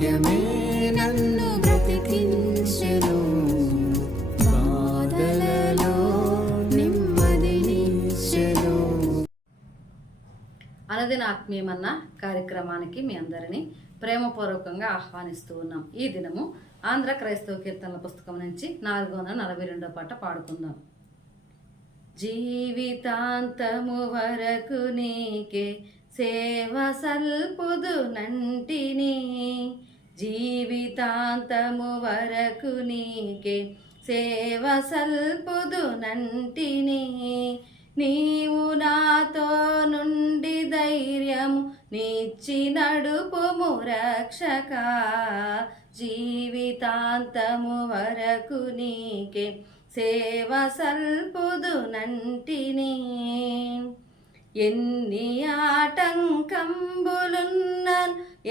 వాక్యమే నన్ను బ్రతికించెను, బాధలలో నెమ్మదినిచ్చెను. అనుదిన ఆత్మీయమన్న కార్యక్రమానికి మీ అందరినీ ప్రేమపూర్వకంగా ఆహ్వానిస్తూ ఉన్నాం. ఈ దినము ఆంధ్ర క్రైస్తవ కీర్తనల పుస్తకం నుంచి 442వ పాట పాడుకుందాం. జీవితాంతము వరకు నీకే సేవ సల్పుదు నంటిని, జీవితాంతము వరకు నీకే సేవ సల్పుదు నంటిని. నీవు నాతో నుండి ధైర్యము నిచ్చి నడుపుము రక్షక, జీవితాంతము వరకు నీకే సేవ సల్పుదు నంటిని. ఎన్ని ఆటంకంబులున్నను,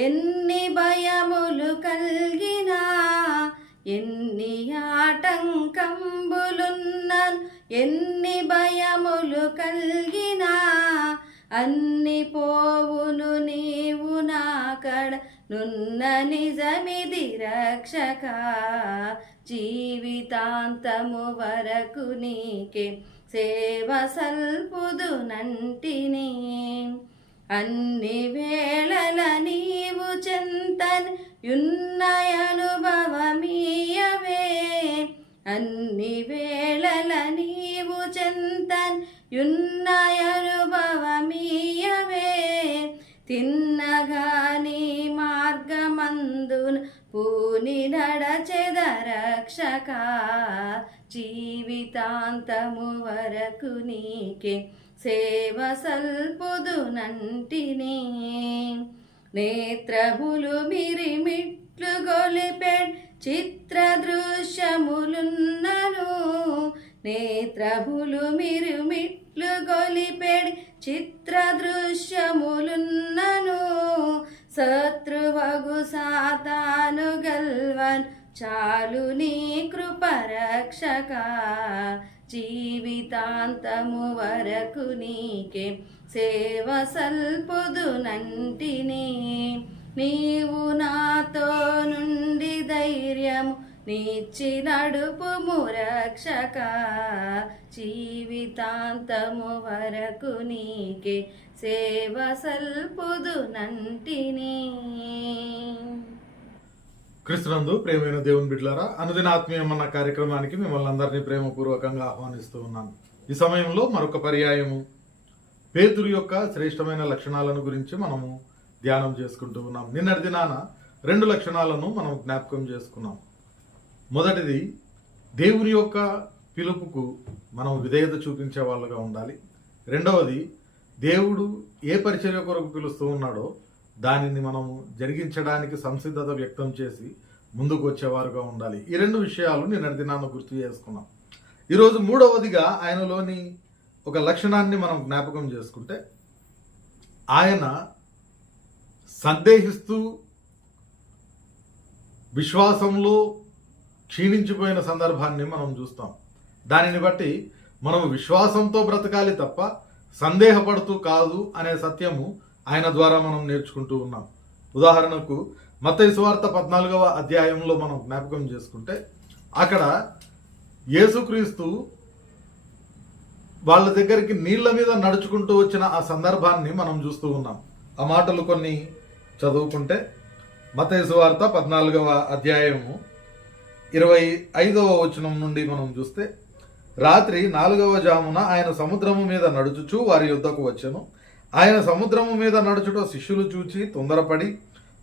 ఎన్ని భయములు కలిగినా, ఎన్ని ఆటంకంబులున్నను, ఎన్ని భయములు కలిగినా, అన్ని పోవును నీవు నాకడ నున్న నిజమిది రక్షక, జీవితాంతము వరకు నీకే సేవ సల్పుదు నంటిని. అన్ని వేళల నీవు చెంతని యున్న అనుభవమీయవే, అన్ని వేళల నీవు చెంతని యున్న అనుభవమీయవే. తిన్నగాని మార్గమందున పూని నడచెద రక్షక, జీవితాంతము వరకు నీకే సేవ సల్పుదు నంటిని. నేత్రములు మిరిమిట్లు గొలిపెడ్ చిత్ర దృశ్యములున్నను, నేత్రములు మిరుమిట్లు గొలిపెడ్ చిత్ర దృశ్యములున్నను. శత్రువగు సాతాను గల్వన్ చాలు నీ కృప రక్షక, జీవితాంతము వరకు నీకే సేవ సల్పుదు నంటిని. నీవు నాతో నుండి ధైర్యము నిచ్చి నడుపుము రక్షక, జీవితాంతము వరకు నీకే సేవ సల్పుదు నంటిని. క్రీస్తునందు ప్రేమైన దేవుని బిడ్డలారా, అనుదిన ఆత్మీయమన్న కార్యక్రమానికి మిమ్మల్ని అందరినీ ప్రేమపూర్వకంగా ఆహ్వానిస్తూ ఉన్నాను. ఈ సమయంలో మరొక పర్యాయము పేతురు యొక్క శ్రేష్టమైన లక్షణాలను గురించి మనము ధ్యానం చేసుకుంటూ ఉన్నాం. నిన్నటి దినాన 2 లక్షణాలను మనం జ్ఞాపకం చేసుకున్నాం. మొదటిది, దేవుని యొక్క పిలుపుకు మనం విధేయత చూపించే వాళ్ళుగా ఉండాలి. రెండవది, దేవుడు ఏ పరిచర్య కొరకు పిలుస్తూ ఉన్నాడో దానిని మనము జరిగించడానికి సంసిద్ధత వ్యక్తం చేసి ముందుకు వచ్చేవారుగా ఉండాలి. ఈ 2 విషయాలు నిన్నటి దినాన గుర్తు చేసుకున్నాం. ఈరోజు మూడవదిగా ఆయనలోని ఒక లక్షణాన్ని మనం జ్ఞాపకం చేసుకుంటే, ఆయన సందేహిస్తూ విశ్వాసంలో క్షీణించిపోయిన సందర్భాన్ని మనం చూస్తాం. దానిని బట్టి మనం విశ్వాసంతో బ్రతకాలి తప్ప సందేహపడుతూ కాదు అనే సత్యము ఆయన ద్వారా మనం నేర్చుకుంటూ ఉన్నాం. ఉదాహరణకు మత్తయి సువార్త 14వ అధ్యాయంలో మనం జ్ఞాపకం చేసుకుంటే, అక్కడ యేసుక్రీస్తు వాళ్ళ దగ్గరికి నీళ్ల మీద నడుచుకుంటూ వచ్చిన ఆ సందర్భాన్ని మనం చూస్తూ ఉన్నాం. ఆ మాటలు కొన్ని చదువుకుంటే, మత్తయి సువార్త 14వ అధ్యాయము 25వ వచనం నుండి మనం చూస్తే, రాత్రి 4వ జామున ఆయన సముద్రము మీద నడుచుచూ వారి యొద్దకు వచ్చెను. ఆయన సముద్రము మీద నడుచుట శిష్యులు చూచి తొందరపడి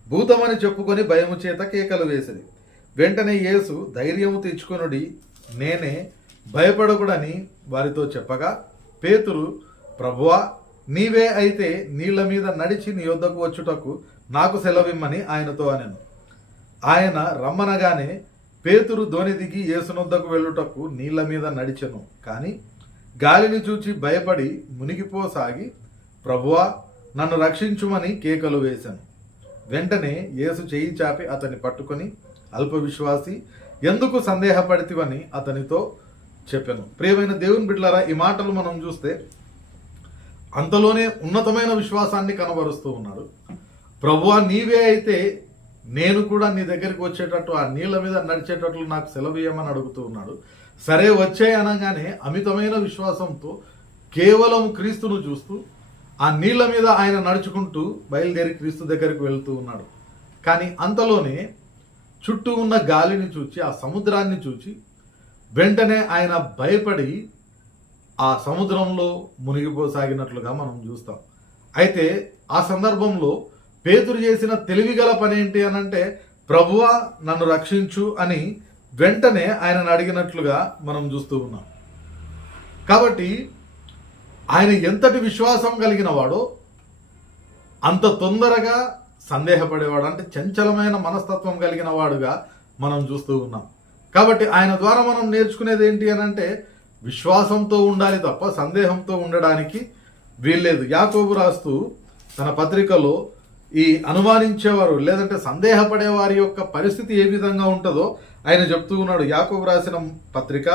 భూతమని చెప్పుకొని భయము చేత కేకలు వేసిరి. వెంటనే యేసు ధైర్యము తెచ్చుకొనుడి, నేనే, భయపడకుడని వారితో చెప్పగా, పేతురు, ప్రభువా, నీవే అయితే నీళ్ల మీద నడిచి నీ యొద్దకు వచ్చుటకు నాకు సెలవిమ్మని ఆయనతో అనెను. ఆయన రమ్మనగానే పేతురు దోణి దిగి యేసునొద్దకు వెళ్ళుటకు నీళ్ల మీద నడిచెను. కానీ గాలిని చూచి భయపడి మునిగిపోసాగి, ప్రభువా, నన్ను రక్షించుమని కేకలు వేశాను. వెంటనే యేసు చేయి చాపి అతన్ని పట్టుకొని, అల్ప విశ్వాసి, ఎందుకు సందేహపడితివని అతనితో చెప్పాను. ప్రియమైన దేవుని బిడ్డలారా, ఈ మాటలు మనం చూస్తే అంతలోనే ఉన్నతమైన విశ్వాసాన్ని కనబరుస్తూ ఉన్నాడు. ప్రభువా, నీవే అయితే నేను కూడా నీ దగ్గరికి వచ్చేటట్టు ఆ నీళ్ళ మీద నడిచేటట్లు నాకు సెలవు ఇయ్యమని అడుగుతూ ఉన్నాడు. సరే వచ్చే అనగానే అమితమైన విశ్వాసంతో కేవలం క్రీస్తును చూస్తూ ఆ నీళ్ళ మీద ఆయన నడుచుకుంటూ బయలుదేరి క్రీస్తు దగ్గరికి వెళ్తూ ఉన్నాడు. కానీ అంతలోనే చుట్టూ ఉన్న గాలిని చూచి ఆ సముద్రాన్ని చూచి వెంటనే ఆయన భయపడి ఆ సముద్రంలో మునిగిపోసాగినట్లుగా మనం చూస్తాం. అయితే ఆ సందర్భంలో పేతురు చేసిన తెలివిగల పని ఏంటి అనంటే, ప్రభువా నన్ను రక్షించు అని వెంటనే ఆయనను అడిగినట్లుగా మనం చూస్తూ ఉన్నాం. కాబట్టి ఆయన ఎంతటి విశ్వాసం కలిగిన వాడో అంత తొందరగా సందేహపడేవాడు, అంటే చంచలమైన మనస్తత్వం కలిగిన వాడుగా మనం చూస్తూ ఉన్నాం. కాబట్టి ఆయన ద్వారా మనం నేర్చుకునేది ఏంటి అనంటే, విశ్వాసంతో ఉండాలి తప్ప సందేహంతో ఉండడానికి వీల్లేదు. యాకోబు రాస్తూ తన పత్రికలో ఈ అనుమానించేవారు లేదంటే సందేహపడే వారి యొక్క పరిస్థితి ఏ విధంగా ఉంటుందో ఆయన చెప్తూ ఉన్నాడు. యాకోబు రాసిన పత్రిక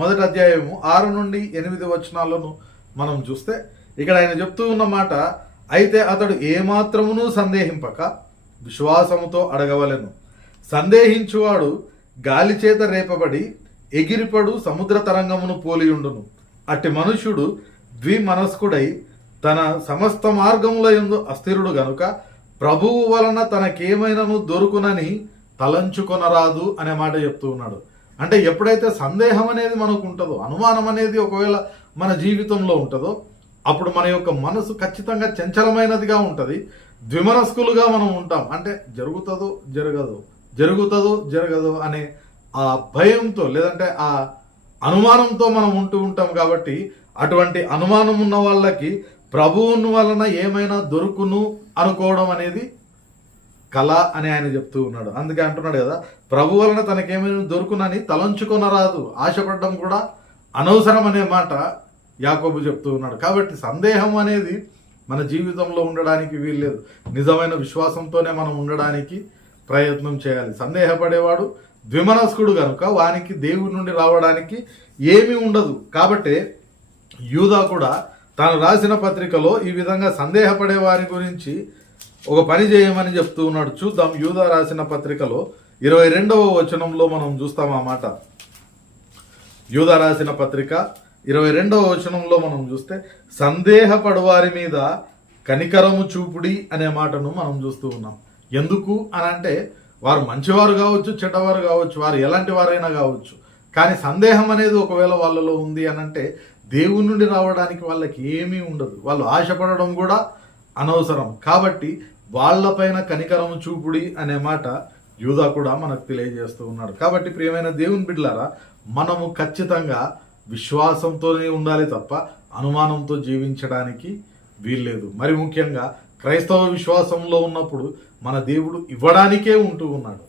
1వ అధ్యాయము 6 నుండి 8 వచనాలను మనం చూస్తే ఇక్కడ ఆయన చెప్తూ ఉన్న మాట, అయితే అతడు ఏమాత్రమును సందేహింపక విశ్వాసముతో అడగవలెను. సందేహించువాడు గాలి చేత రేపబడి ఎగిరిపడు సముద్ర తరంగమును పోలియుండును. అట్టి మనుష్యుడు ద్విమనస్కుడై తన సమస్త మార్గముల యందు అస్థిరుడు గనుక ప్రభువు వలన తనకేమైనను దొరుకునని తలంచుకొనరాదు అనే మాట చెప్తూ ఉన్నాడు. అంటే ఎప్పుడైతే సందేహం అనేది మనకు ఉంటుందో, అనుమానం అనేది ఒకవేళ మన జీవితంలో ఉంటుందో, అప్పుడు మన యొక్క మనసు ఖచ్చితంగా చంచలమైనదిగా ఉంటుంది, ద్విమనస్కులుగా మనం ఉంటాం. అంటే జరుగుతుందో జరగదో, జరుగుతుందో జరగదో అనే ఆ భయంతో లేదంటే ఆ అనుమానంతో మనం ఉంటూ ఉంటాం. కాబట్టి అటువంటి అనుమానం ఉన్న వాళ్ళకి ప్రభువుని వలన ఏమైనా దొరుకును అనుకోవడం అనేది కళ అని ఆయన చెప్తూ ఉన్నాడు. అందుకే అంటున్నాడు కదా, ప్రభు వలన తనకేమైనా దొరుకునని తలంచుకొనరాదు, ఆశపడడం కూడా అనవసరం అనే మాట యాకోబు చెప్తూ ఉన్నాడు. కాబట్టి సందేహం అనేది మన జీవితంలో ఉండడానికి వీల్లేదు. నిజమైన విశ్వాసంతోనే మనం ఉండడానికి ప్రయత్నం చేయాలి. సందేహపడేవాడు ద్విమనస్కుడు కనుక వానికి దేవుడి నుండి రావడానికి ఏమీ ఉండదు. కాబట్టి యూదా కూడా తాను రాసిన పత్రికలో ఈ విధంగా సందేహపడే వారి గురించి ఒక పని చేయమని చెప్తూ ఉన్నాడు. చూద్దాం, యూదా రాసిన పత్రికలో 22వ వచనంలో మనం చూస్తాం ఆ మాట. యూదా రాసిన పత్రిక 22వ వచనంలో మనం చూస్తే, సందేహపడు వారి మీద కనికరము చూపుడి అనే మాటను మనం చూస్తూ ఉన్నాం. ఎందుకు అని అంటే, వారు మంచివారు కావచ్చు, చెడ్డవారు కావచ్చు, వారు ఎలాంటి వారైనా కావచ్చు, కానీ సందేహం అనేది ఒకవేళ వాళ్ళలో ఉంది అని అంటే దేవుని నుండి రావడానికి వాళ్ళకి ఏమీ ఉండదు. వాళ్ళు ఆశపడడం కూడా అనవసరం. కాబట్టి వాళ్ళపైన కనికరము చూపుడి అనే మాట యూదా కూడా మనకు తెలియజేస్తూ ఉన్నాడు. కాబట్టి ప్రియమైన దేవుని బిడ్డలారా, మనము ఖచ్చితంగా విశ్వాసంతోనే ఉండాలి తప్ప అనుమానంతో జీవించడానికి వీల్లేదు. మరి ముఖ్యంగా క్రైస్తవ విశ్వాసంలో ఉన్నప్పుడు మన దేవుడు ఇవ్వడానికే ఉంటూ ఉన్నాడు.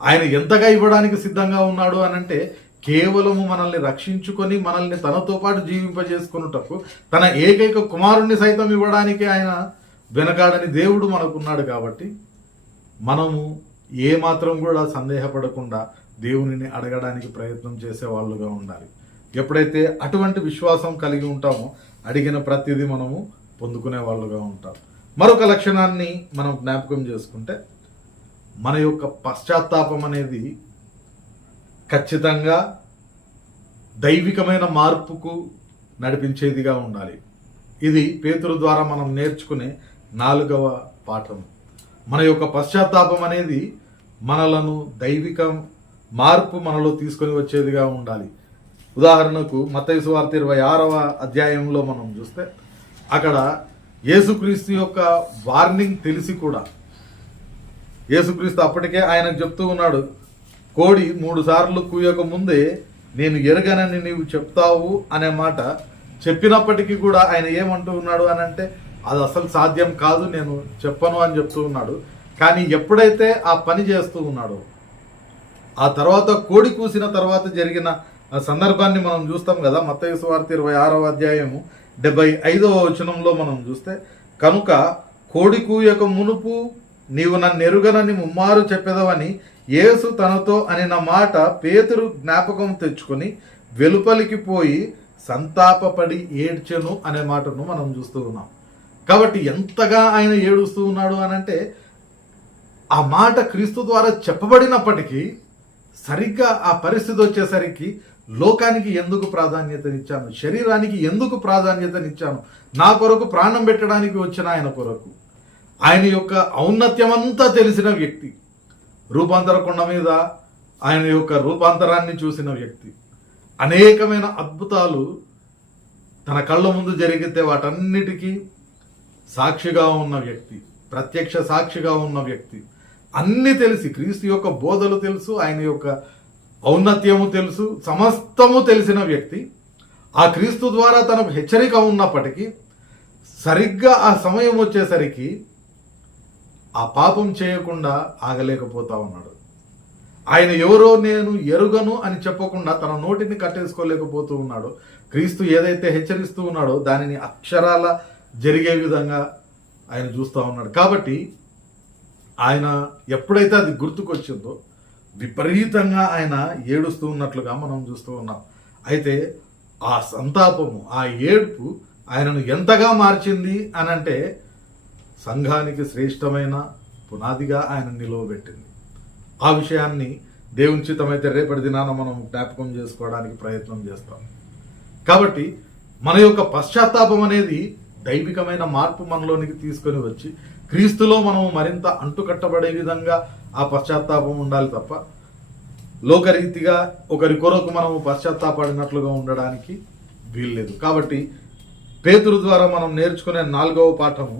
ఆయన ఎంతగా ఇవ్వడానికి సిద్ధంగా ఉన్నాడు అనంటే, కేవలము మనల్ని రక్షించుకొని మనల్ని తనతో పాటు జీవింపజేసుకున్నటకు తన ఏకైక కుమారుణ్ణి సైతం ఇవ్వడానికి ఆయన వెనకాడని దేవుడు మనకున్నాడు. కాబట్టి మనము ఏమాత్రం కూడా సందేహపడకుండా దేవునిని అడగడానికి ప్రయత్నం చేసేవాళ్ళుగా ఉండాలి. ఎప్పుడైతే అటువంటి విశ్వాసం కలిగి ఉంటామో అడిగిన ప్రతిదీ మనము పొందుకునే వాళ్ళుగా ఉంటాం. మరొక లక్షణాన్ని మనం జ్ఞాపకం చేసుకుంటే, మన యొక్క పశ్చాత్తాపం అనేది ఖచ్చితంగా దైవికమైన మార్పుకు నడిపించేదిగా ఉండాలి. ఇది పేతురు ద్వారా మనం నేర్చుకునే 4వ పాఠం. మన యొక్క పశ్చాత్తాపం అనేది మనలను దైవిక మార్పు మనలో తీసుకొని వచ్చేదిగా ఉండాలి. ఉదాహరణకు మత్తయి సువార్త 26వ అధ్యాయంలో మనం చూస్తే, అక్కడ యేసుక్రీస్తు యొక్క వార్నింగ్ తెలిసి కూడా యేసుక్రీస్తు అప్పటికే ఆయనకు చెప్తూ ఉన్నాడు, కోడి 3 సార్లు కూయక ముందే నేను ఎరగనని నీవు చెప్తావు అనే మాట చెప్పినప్పటికీ కూడా ఆయన ఏమంటూ ఉన్నాడు అని అంటే, అది అసలు సాధ్యం కాదు, నేను చెప్పను అని చెప్తూ ఉన్నాడు. కానీ ఎప్పుడైతే ఆ పని చేస్తూ ఉన్నాడో, ఆ తర్వాత కోడి కూసిన తర్వాత జరిగిన ఆ సందర్భాన్ని మనం చూస్తాం కదా. మత్తయి సువార్త 26వ అధ్యాయము 75వ వచనంలో మనం చూస్తే, కనుక కోడి కూయక మునుపు నీవు నన్ను ఎరుగనని ముమ్మారు చెప్పెదవని యేసు తనతో అనిన మాట పేతురు జ్ఞాపకం తెచ్చుకొని వెలుపలికి పోయి సంతాపపడి ఏడ్చెను అనే మాటను మనం చూస్తూ ఉన్నాం. కాబట్టి ఎంతగా ఆయన ఏడుస్తూ ఉన్నాడు అనంటే, ఆ మాట క్రీస్తు ద్వారా చెప్పబడినప్పటికీ సరిగ్గా ఆ పరిస్థితి వచ్చేసరికి లోకానికి ఎందుకు ప్రాధాన్యతనిచ్చాను, శరీరానికి ఎందుకు ప్రాధాన్యతనిచ్చాను, నా కొరకు ప్రాణం పెట్టడానికి వచ్చిన ఆయన కొరకు, ఆయన యొక్క ఔన్నత్యమంతా తెలిసిన వ్యక్తి, రూపాంతర కొండ మీద ఆయన యొక్క రూపాంతరాన్ని చూసిన వ్యక్తి, అనేకమైన అద్భుతాలు తన కళ్ళ ముందు జరిగితే వాటన్నిటికీ సాక్షిగా ఉన్న వ్యక్తి, ప్రత్యక్ష సాక్షిగా ఉన్న వ్యక్తి, అన్నీ తెలిసి క్రీస్తు యొక్క బోధలు తెలుసు, ఆయన యొక్క ఔన్నత్యము తెలుసు, సమస్తము తెలిసిన వ్యక్తి ఆ క్రీస్తు ద్వారా తనకు హెచ్చరిక ఉన్నప్పటికీ సరిగ్గా ఆ సమయం వచ్చేసరికి ఆ పాపం చేయకుండా ఆగలేకపోతా ఉన్నాడు. ఆయన ఎవరో నేను ఎరుగను అని చెప్పకుండా తన నోటిని కట్టేసుకోలేకపోతూ ఉన్నాడు. క్రీస్తు ఏదైతే హెచ్చరిస్తూ ఉన్నాడో దానిని అక్షరాల జరిగే విధంగా ఆయన చూస్తూ ఉన్నాడు. కాబట్టి ఆయన ఎప్పుడైతే అది గుర్తుకొచ్చిందో విపరీతంగా ఆయన ఏడుస్తూ ఉన్నట్లుగా మనం చూస్తూ ఉన్నాం. అయితే ఆ సంతాపము, ఆ ఏడుపు ఆయనను ఎంతగా మార్చింది అని అంటే సంఘానికి శ్రేష్టమైన పునాదిగా ఆయన నిలువబెట్టింది. ఆ విషయాన్ని దేవుని చిత్తమైతే రేపటి దినాన మనం జ్ఞాపకం చేసుకోవడానికి ప్రయత్నం చేస్తాం. కాబట్టి మన యొక్క పశ్చాత్తాపం అనేది దైవికమైన మార్పు మనలోనికి తీసుకొని వచ్చి క్రీస్తులో మనం మరింత అంటుకట్టబడే విధంగా ఆ పశ్చాత్తాపం ఉండాలి తప్ప లోకరీతిగా ఒకరి కొరకు మనము పశ్చాత్తాపడినట్లుగా ఉండడానికి వీల్లేదు. కాబట్టి పేతురు ద్వారా మనం నేర్చుకునే 4వ పాఠము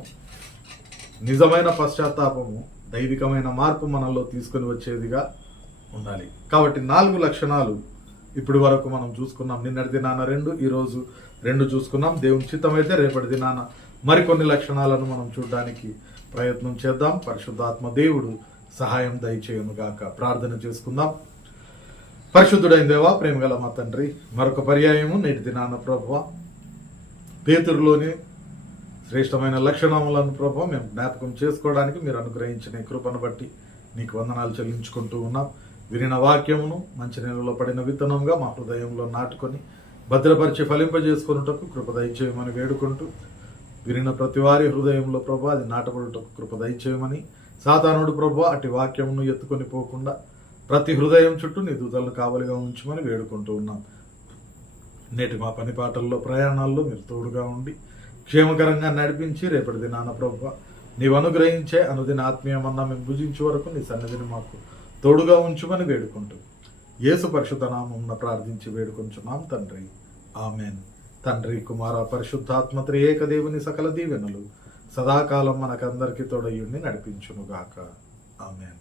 నిజమైన పశ్చాత్తాపము దైవికమైన మార్పు మనలో తీసుకొని వచ్చేదిగా ఉండాలి. కాబట్టి 4 లక్షణాలు ఇప్పటి వరకు మనం చూసుకున్నాం. నిన్నటి దినాన 2, ఈరోజు 2 చూసుకున్నాం. దేవుని చిత్తమైతే రేపటి దినాన మరికొన్ని లక్షణాలను మనం చూడడానికి ప్రయత్నం చేద్దాం. పరిశుద్ధాత్మ దేవుడు సహాయం దయచేయును గాక. ప్రార్థన చేసుకుందాం. పరిశుద్ధుడైన దేవా, ప్రేమగల మా తండ్రి, మరొక పర్యాయము నేటి దినాన ప్రభువా పేతురులోని శ్రేష్టమైన లక్షణములను ప్రభువా మేము జ్ఞాపకం చేసుకోవడానికి మీరు అనుగ్రహించిన ఈ కృపను బట్టి నీకు వందనాలు చెల్లించుకుంటూ ఉన్నాం. వినిన వాక్యమును మంచి నెలలో పడిన విత్తనంగా మా హృదయంలో నాటుకొని భద్రపరిచి ఫలింపజేసుకున్నటకు కృప దయచేయమని వేడుకుంటూ వినిన ప్రతి వారి హృదయంలో ప్రభు అది నాటబడుటకు కృప దయచేయమని, సాతానుడు ప్రభు అటు వాక్యమును ఎత్తుకొని పోకుండా ప్రతి హృదయం చుట్టూ నీ దూతలను కావలిగా ఉంచమని వేడుకుంటూ ఉన్నాం. నేటి మా పని పాటల్లో ప్రయాణాల్లో మీరు తోడుగా ఉండి క్షేమకరంగా నడిపించి రేపటి దినాన ప్రభు నీవు అనుగ్రహించే అనుదిన ఆత్మీయమన్నా మేము భుజించే వరకు నీ సన్నిధిని మాకు తోడుగా ఉంచుమని వేడుకుంటూ యేసు పరిశుద్ధ నామమున ప్రార్థించి వేడుకొంచున్నాం తండ్రి, ఆమెన్. తండ్రి, కుమార, పరిశుద్ధాత్మ త్రియేక దేవుని సకల దీవెనలు సదాకాలం మనకందరికీ తోడయ్యుండి నడిపించునుగాక. ఆమెన్.